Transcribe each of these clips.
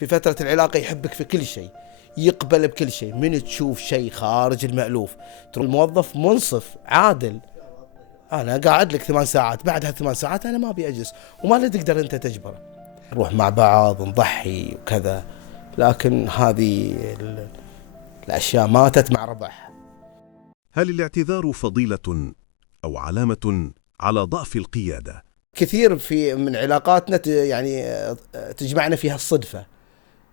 في فترة العلاقة يحبك في كل شيء، يقبل بكل شيء. من تشوف شيء خارج المألوف ترى الموظف منصف عادل، أنا قاعد لك 8 ساعات، بعد هال8 ساعات أنا ما أبي أجلس، وما اللي تقدر أنت تجبره. نروح مع بعض نضحي وكذا، لكن هذه الأشياء ماتت مع ربح. هل الاعتذار فضيلة أو علامة على ضعف القيادة؟ كثير من علاقاتنا تجمعنا فيها الصدفة،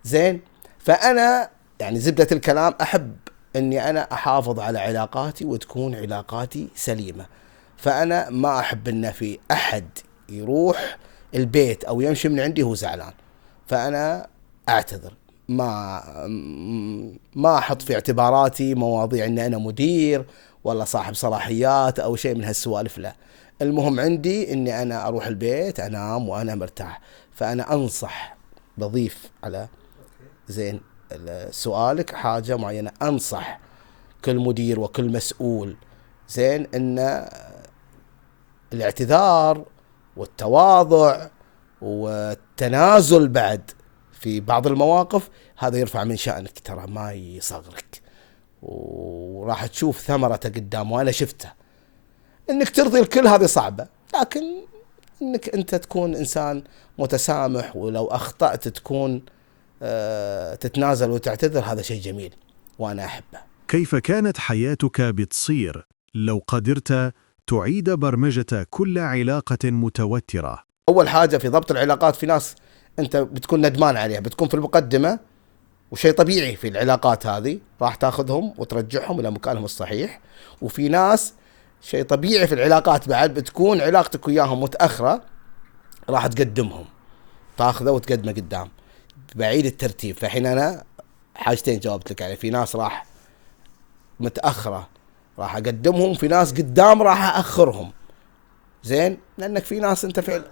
زين. فأنا يعني زبدة الكلام أحب أني أنا أحافظ على علاقاتي وتكون علاقاتي سليمة. فأنا ما أحب أن في أحد يروح البيت أو يمشي من عندي هو زعلان، فأنا أعتذر. ما أحط في اعتباراتي مواضيع أن أنا مدير ولا صاحب صلاحيات أو شيء من هالسوالف، لا. المهم عندي أني أنا أروح البيت أنام وأنا مرتاح. فأنا أنصح، بضيف على زين سؤالك حاجة معينة، أنصح كل مدير وكل مسؤول زين أن الاعتذار والتواضع والتنازل بعد في بعض المواقف هذا يرفع من شأنك، ترى ما يصغرك، وراح تشوف ثمرته قدام. وأنا شفته. إنك ترضي الكل هذه صعبة، لكن إنك أنت تكون إنسان متسامح، ولو أخطأت تكون تتنازل وتعتذر، هذا شيء جميل وأنا أحبه. كيف كانت حياتك بتصير لو قدرت تعيد برمجة كل علاقة متوترة؟ أول حاجة في ضبط العلاقات، في ناس أنت بتكون ندمان عليها، بتكون في المقدمة، وشيء طبيعي في العلاقات هذه، راح تاخذهم وترجعهم إلى مكانهم الصحيح. وفي ناس شيء طبيعي في العلاقات بعد، بتكون علاقتك وياهم متأخرة، راح تقدمهم، تاخذه وتقدمه قدام، بعيد الترتيب. فحين أنا حاجتين جاوبت لك عليه، في ناس راح متأخرة راح أقدمهم، في ناس قدام راح أأخرهم، زين. لأنك في ناس أنت فعل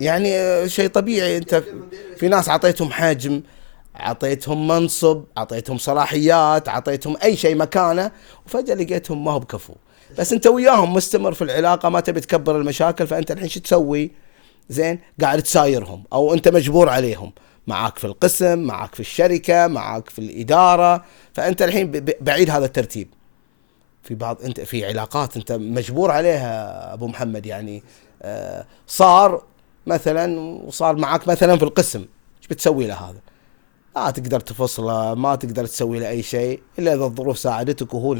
يعني شيء طبيعي، أنت في ناس عطيتهم حجم، عطيتهم منصب، عطيتهم صلاحيات، عطيتهم أي شيء مكانه، وفجأة لقيتهم ما هو بكفو. بس أنت وياهم مستمر في العلاقة، ما تبي تكبر المشاكل، فأنت الحين شو تسوي؟ زين، قاعد تسايرهم، أو أنت مجبور عليهم، معاك في القسم، معاك في الشركة، معاك في الإدارة، فأنت الحين بعيد هذا الترتيب. في بعض أنت في علاقات أنت مجبور عليها أبو محمد، يعني صار مثلا وصار معاك مثلا في القسم، ايش بتسوي له هذا؟ لا تقدر تفصله، ما تقدر تسوي له أي شيء إلا إذا الظروف ساعدتك وهو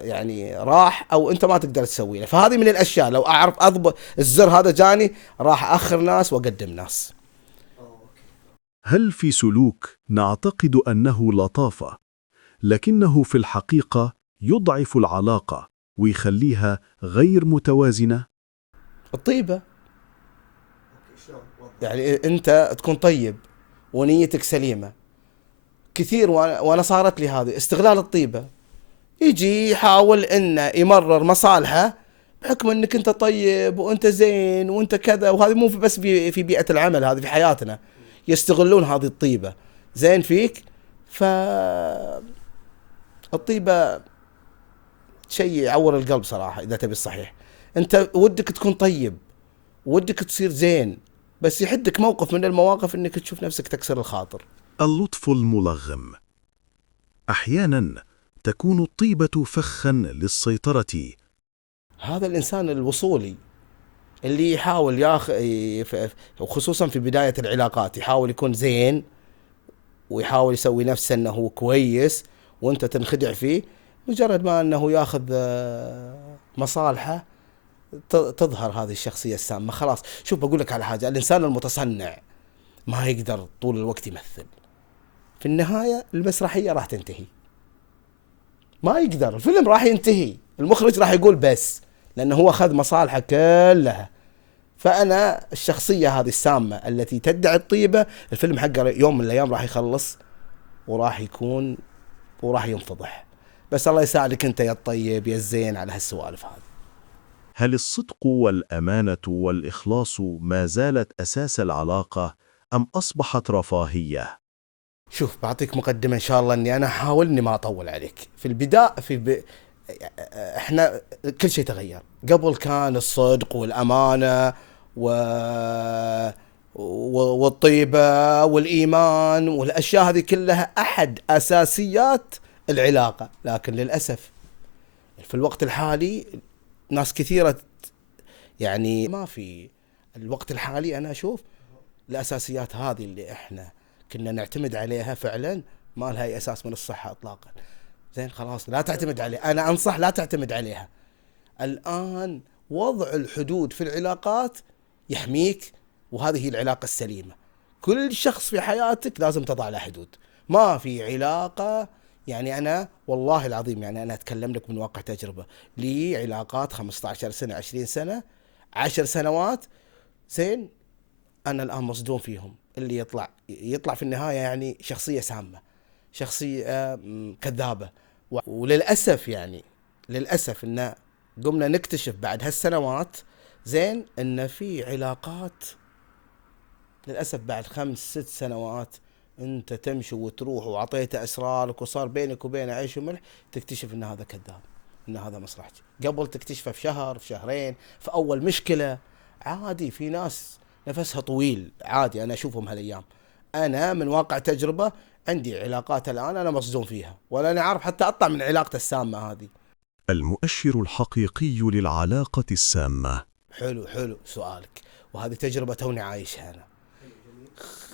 يعني راح، أو أنت ما تقدر تسوي له. فهذه من الأشياء، لو أعرف أضبط الزر هذا جاني، راح أخر ناس وأقدم ناس. هل في سلوك نعتقد أنه لطافة لكنه في الحقيقة يضعف العلاقة ويخليها غير متوازنة؟ الطيبة، يعني أنت تكون طيب ونيتك سليمة. كثير وأنا صارت لي هذه استغلال الطيبة، يجي يحاول إنه يمرر مصالحه بحكم إنك أنت طيب وأنت زين وأنت كذا. وهذه مو بس في بيئة العمل، هذه في حياتنا يستغلون هذه الطيبة زين فيك. فالطيبة شيء يعور القلب صراحة. إذا تبي الصحيح، أنت ودك تكون طيب، ودك تصير زين، بس يحدك موقف من المواقف إنك تشوف نفسك تكسر الخاطر. اللطف الملغم. أحيانا تكون الطيبة فخا للسيطرة. هذا الإنسان الوصولي اللي يحاول وخصوصا في بداية العلاقات، يحاول يكون زين ويحاول يسوي نفسه أنه هو كويس وأنت تنخدع فيه. مجرد ما أنه ياخذ مصالحه تظهر هذه الشخصية السامة. خلاص، شوف بقول لك على حاجة، الإنسان المتصنع ما يقدر طول الوقت يمثل. في النهاية المسرحية راح تنتهي، ما يقدر، الفيلم راح ينتهي، المخرج راح يقول بس، لأنه هو أخذ مصالحه كلها. فأنا الشخصية هذه السامة التي تدعي الطيبة، الفيلم حقه يوم من الأيام راح يخلص وراح يكون وراح ينفضح. بس الله يساعدك أنت يا الطيب يا الزين على هالسوالف هذه. هل الصدق والأمانة والإخلاص ما زالت أساس العلاقة أم أصبحت رفاهية؟ شوف بعطيك مقدمة إن شاء الله، أني أنا أحاول أني ما أطول عليك. في البداية إحنا كل شيء تغير. قبل كان الصدق والأمانة والطيبة والإيمان والأشياء هذه كلها أحد أساسيات العلاقة. لكن للأسف في الوقت الحالي ناس كثيرة يعني ما في الوقت الحالي. أنا أشوف الأساسيات هذه اللي إحنا كنا نعتمد عليها فعلا ما لها أي أساس من الصحة إطلاقا. زين خلاص لا تعتمد عليها، أنا أنصح لا تعتمد عليها. الآن وضع الحدود في العلاقات يحميك، وهذه هي العلاقة السليمة. كل شخص في حياتك لازم تضع له حدود. ما في علاقة يعني أنا والله العظيم يعني أنا أتكلم لك من واقع تجربة، لي علاقات 15 سنة 20 سنة 10 سنوات. زين أنا الآن مصدوم فيهم. اللي يطلع في النهاية يعني شخصية سامة، شخصية كذابة. وللأسف يعني للأسف إن قمنا نكتشف بعد هالسنوات زين إن في علاقات للأسف بعد 5-6 سنوات أنت تمشي وتروح وعطيته أسرارك وصار بينك وبينه عيش وملح، تكتشف إن هذا كذاب، إن هذا مصلحتي. قبل تكتشفه في شهر في شهرين في أول مشكلة. عادي في ناس نفسها طويل عادي، أنا أشوفهم هالأيام. أنا من واقع تجربة عندي علاقات الآن أنا مصدوم فيها، ولا أنا عارف حتى أطلع من علاقة السامة هذه. المؤشر الحقيقي للعلاقة السامة. حلو سؤالك، وهذه تجربة توني عايشها أنا.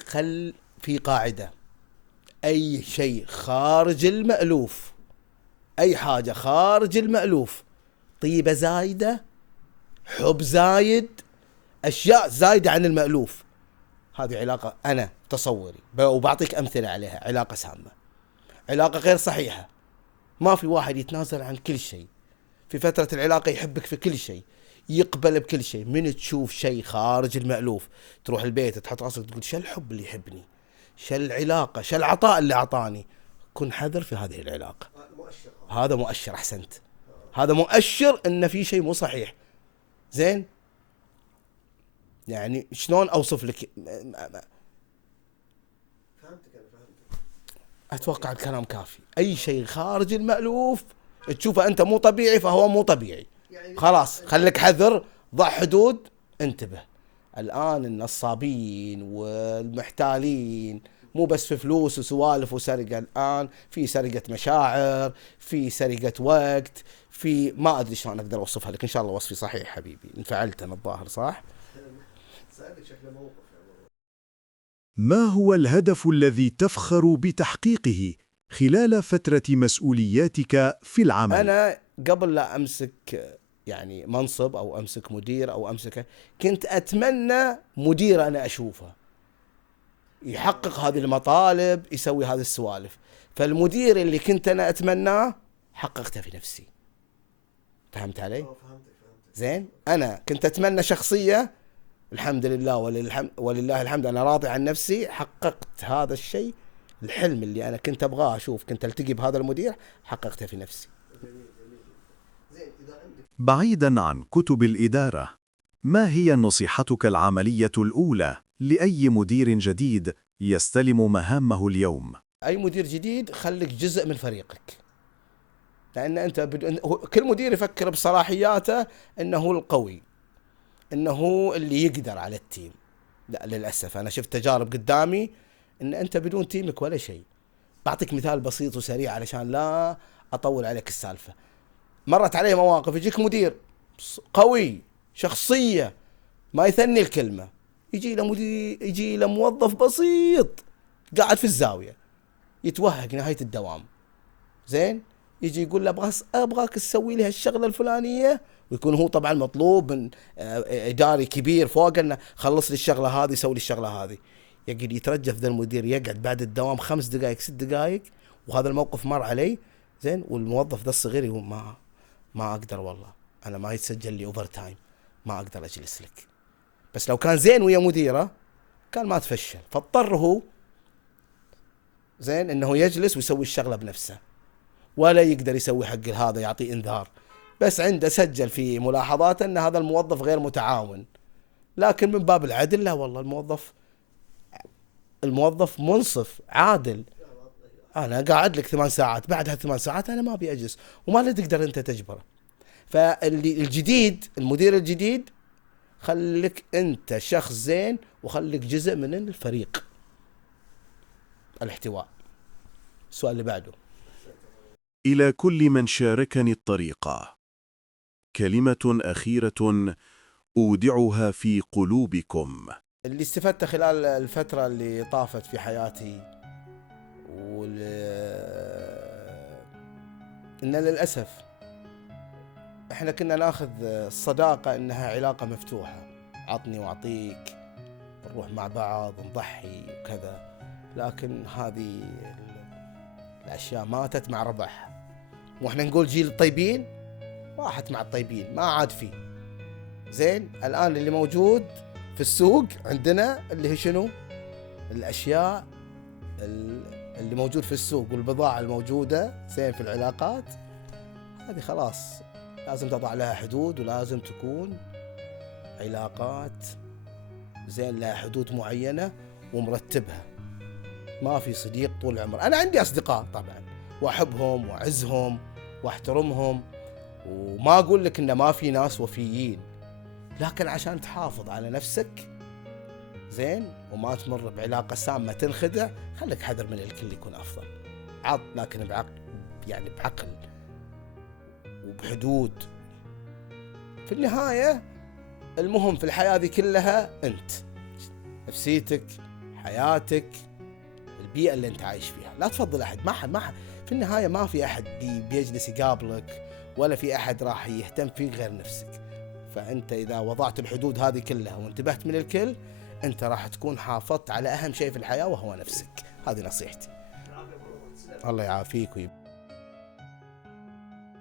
خل في قاعدة، أي شيء خارج المألوف، أي حاجة خارج المألوف، طيبة زايدة، حب زايد، أشياء زايدة عن المألوف، هذه علاقة أنا تصوري وبعطيك أمثلة عليها علاقة سامة. علاقة غير صحيحة، ما في واحد يتنازل عن كل شيء في فترة العلاقة، يحبك في كل شيء، يقبل بكل شيء. من تشوف شيء خارج المألوف تروح البيت تحط راسك تقول شو الحب اللي يحبني، شو العلاقة، شو العطاء اللي أعطاني. كن حذر في هذه العلاقة. هذا مؤشر. أحسنت، هذا مؤشر إن في شيء مو صحيح. زين يعني شلون أوصف لك؟ أتوقع الكلام كافي. أي شيء خارج المألوف تشوفه أنت مو طبيعي فهو مو طبيعي. خلاص خليك حذر، ضع حدود، انتبه. الآن النصابين والمحتالين مو بس في فلوس وسوالف وسرقة، الآن في سرقة مشاعر، في سرقة وقت، في ما أدري شلون أقدر أوصفها لك. إن شاء الله وصفي صحيح حبيبي، انفعلت أنا الظاهر صح؟ ما هو الهدف الذي تفخر بتحقيقه خلال فترة مسؤولياتك في العمل؟ أنا قبل لا أمسك يعني منصب أو أمسك مدير أو أمسك، كنت أتمنى مدير أنا أشوفه يحقق هذه المطالب، يسوي هذه السوالف. فالمدير اللي كنت أنا أتمناه حققته في نفسي. فهمت علي؟ زين أنا كنت أتمنى شخصية، الحمد لله ولله الحمد أنا راضي عن نفسي، حققت هذا الشيء. الحلم اللي أنا كنت أبغاه أشوف، كنت ألتقي بهذا المدير، حققته في نفسي. بعيداً عن كتب الإدارة، ما هي نصيحتك العملية الأولى لأي مدير جديد يستلم مهامه اليوم؟ أي مدير جديد خليك جزء من فريقك، لأن أنت كل مدير يفكر بصلاحياته أنه هو القوي، أنه هو اللي يقدر على التيم. لا للأسف أنا شفت تجارب قدامي أن أنت بدون تيمك ولا شيء. بعطيك مثال بسيط وسريع علشان لا أطول عليك السالفة. مرت علي مواقف يجيك مدير قوي شخصية ما يثني الكلمة، يجي له موظف بسيط قاعد في الزاوية يتوهق نهاية الدوام. زين يجي يقول له أبغاك تسوي لي هالشغلة الفلانية، ويكون هو طبعا مطلوب من إداري كبير فوق أنه خلص لي الشغلة هذه، سوي لي الشغلة هذه. يقعد يترجف ذا المدير، يقعد بعد الدوام 5 دقائق 6 دقائق. وهذا الموقف مر علي. زين والموظف ذا الصغير يقول ما أقدر والله، أنا ما يتسجل لي أوفر تايم، ما أقدر أجلس لك. بس لو كان زين ويا مديره كان ما تفشل، فاضطر هو زين إنه يجلس ويسوي الشغلة بنفسه، ولا يقدر يسوي حق هذا يعطيه إنذار. بس عنده سجل في ملاحظات أن هذا الموظف غير متعاون، لكن من باب العدل لا والله الموظف منصف عادل. أنا قاعد لك 8 ساعات، بعد ه8 ساعات أنا ما أبي أجلس، وما لا تقدر أنت تجبره. فالجديد المدير الجديد خليك انت شخص زين وخليك جزء من الفريق. الاحتواء. السؤال اللي بعده. إلى كل من شاركني الطريقة كلمة أخيرة أودعها في قلوبكم. اللي استفدته خلال الفترة اللي طافت في حياتي إن للأسف إحنا كنا ناخذ الصداقة إنها علاقة مفتوحة، عطني وأعطيك، نروح مع بعض، نضحي وكذا. لكن هذه الأشياء ماتت مع ربح. وإحنا نقول جيل الطيبين، راحت مع الطيبين، ما عاد فيه. زين، الآن اللي موجود في السوق عندنا اللي هي شنو؟ الأشياء اللي موجود في السوق والبضاعة الموجودة زين في العلاقات، هذه خلاص لازم تضع لها حدود، ولازم تكون علاقات زين لها حدود معينة ومرتبها. ما في صديق طول العمر. أنا عندي أصدقاء طبعا وأحبهم وأعزهم وأحترمهم، وما أقول لك إن ما في ناس وفيين، لكن عشان تحافظ على نفسك زين وما تمر بعلاقة سامة تنخدع، خليك حذر من الكل، يكون أفضل. عض لكن بعقل، يعني بعقل وبحدود. في النهاية المهم في الحياة دي كلها أنت، نفسيتك، حياتك، البيئة اللي أنت عايش فيها. لا تفضل أحد. ما حد في النهاية ما في أحد بيجلس يقابلك، ولا في أحد راح يهتم فيك غير نفسك. فأنت إذا وضعت الحدود هذه كلها وانتبهت من الكل، أنت راح تكون حافظت على أهم شيء في الحياة وهو نفسك. هذه نصيحتي. الله يعافيك